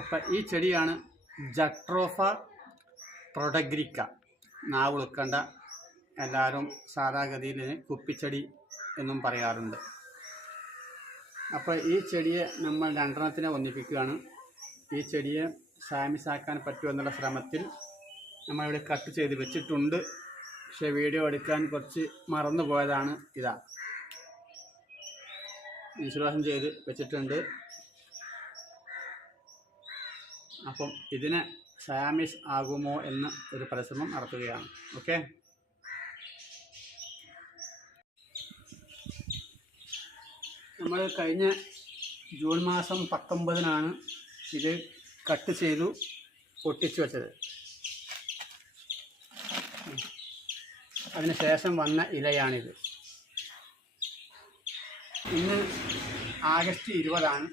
അപ്പം ഈ ചെടിയാണ് ജട്രോഫ പ്രൊഡഗ്രിക്ക. നാവ് ഉൾക്കണ്ട എല്ലാവരും സാധാഗതിയിൽ കുപ്പിച്ചെടി എന്നും പറയാറുണ്ട്. അപ്പോൾ ഈ ചെടിയെ നമ്മൾ രണ്ടെണ്ണത്തിനെ ഒന്നിപ്പിക്കുകയാണ്. ഈ ചെടിയെ സാമിസാക്കാൻ പറ്റുമെന്നുള്ള ശ്രമത്തിൽ നമ്മളിവിടെ കട്ട് ചെയ്ത് വെച്ചിട്ടുണ്ട്. പക്ഷേ വീഡിയോ എടുക്കാൻ കുറച്ച് മറന്നു പോയതാണ് ഇതാ. ഇൻസുലേഷൻ ചെയ്ത് വെച്ചിട്ടുണ്ട്. അപ്പം ഇതിന് സയാമിസ് ആകുമോ എന്ന് ഒരു പരിശ്രമം നടത്തുകയാണ്. ഓക്കെ? നമ്മൾ കഴിഞ്ഞ ജൂൺ മാസം പത്തൊമ്പതിനാണ് ഇത് കട്ട് ചെയ്തു പൊട്ടിച്ചു വെച്ചത്. അതിനുശേഷം വന്ന ഇലയാണിത്. ഇന്ന് ആഗസ്റ്റ് ഇരുപതാണ്.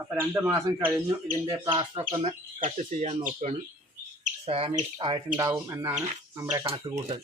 അപ്പോൾ രണ്ട് മാസം കഴിഞ്ഞു ഇതിന്റെ പ്ലാസ്റ്ററൊക്കെ ഒന്ന് കട്ട് ചെയ്യാൻ നോക്കുകയാണ്. സാമീസ് ആയിട്ടുണ്ടാവും എന്നാണ് നമ്മുടെ കണക്ക് കൂട്ടൽ.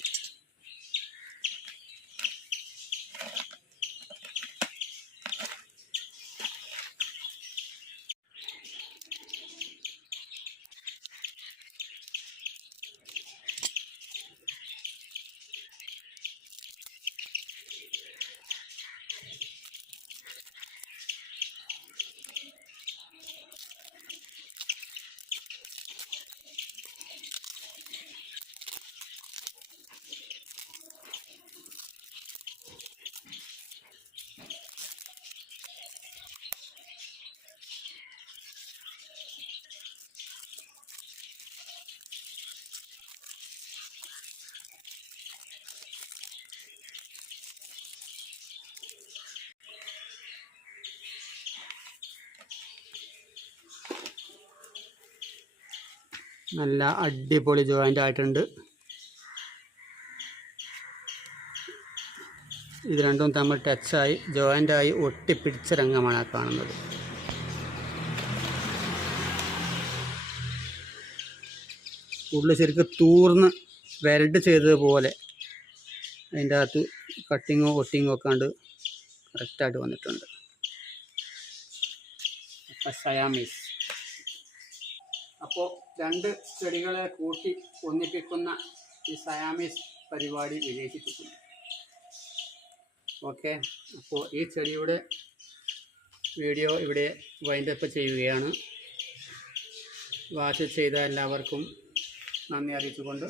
നല്ല അടിപൊളി ജോയിന്റ് ആയിട്ടുണ്ട്. ഇത് രണ്ടും തമ്മിൽ ടച്ചായി ജോയിന്റായി ഒട്ടിപ്പിടിച്ച രംഗമാണ് കാണുന്നത്. ഉള്ളിൽ ശരിക്കും തൂർന്ന് വെൽഡ് ചെയ്തതുപോലെ അതിന്റെ അകത്ത് കട്ടിങ്ങോ ഒട്ടിങ്ങോ ഒക്കെ കണ്ട് കറക്റ്റായിട്ട് വന്നിട്ടുണ്ട്. സയാമീസ് അപ്പോൾ രണ്ട് ചെടികളെ കൂട്ടി ഒന്നിപ്പിക്കുന്ന ഈ സയാമിസ് പരിപാടി വിജയിച്ചിട്ടുണ്ട്. ഓക്കെ അപ്പോൾ ഈ ചെടിയുടെ വീഡിയോ ഇവിടെ വൈൻഡപ്പ് ചെയ്യുകയാണ്. വാച്ച് ചെയ്ത എല്ലാവർക്കും നന്ദി അറിയിച്ചുകൊണ്ട്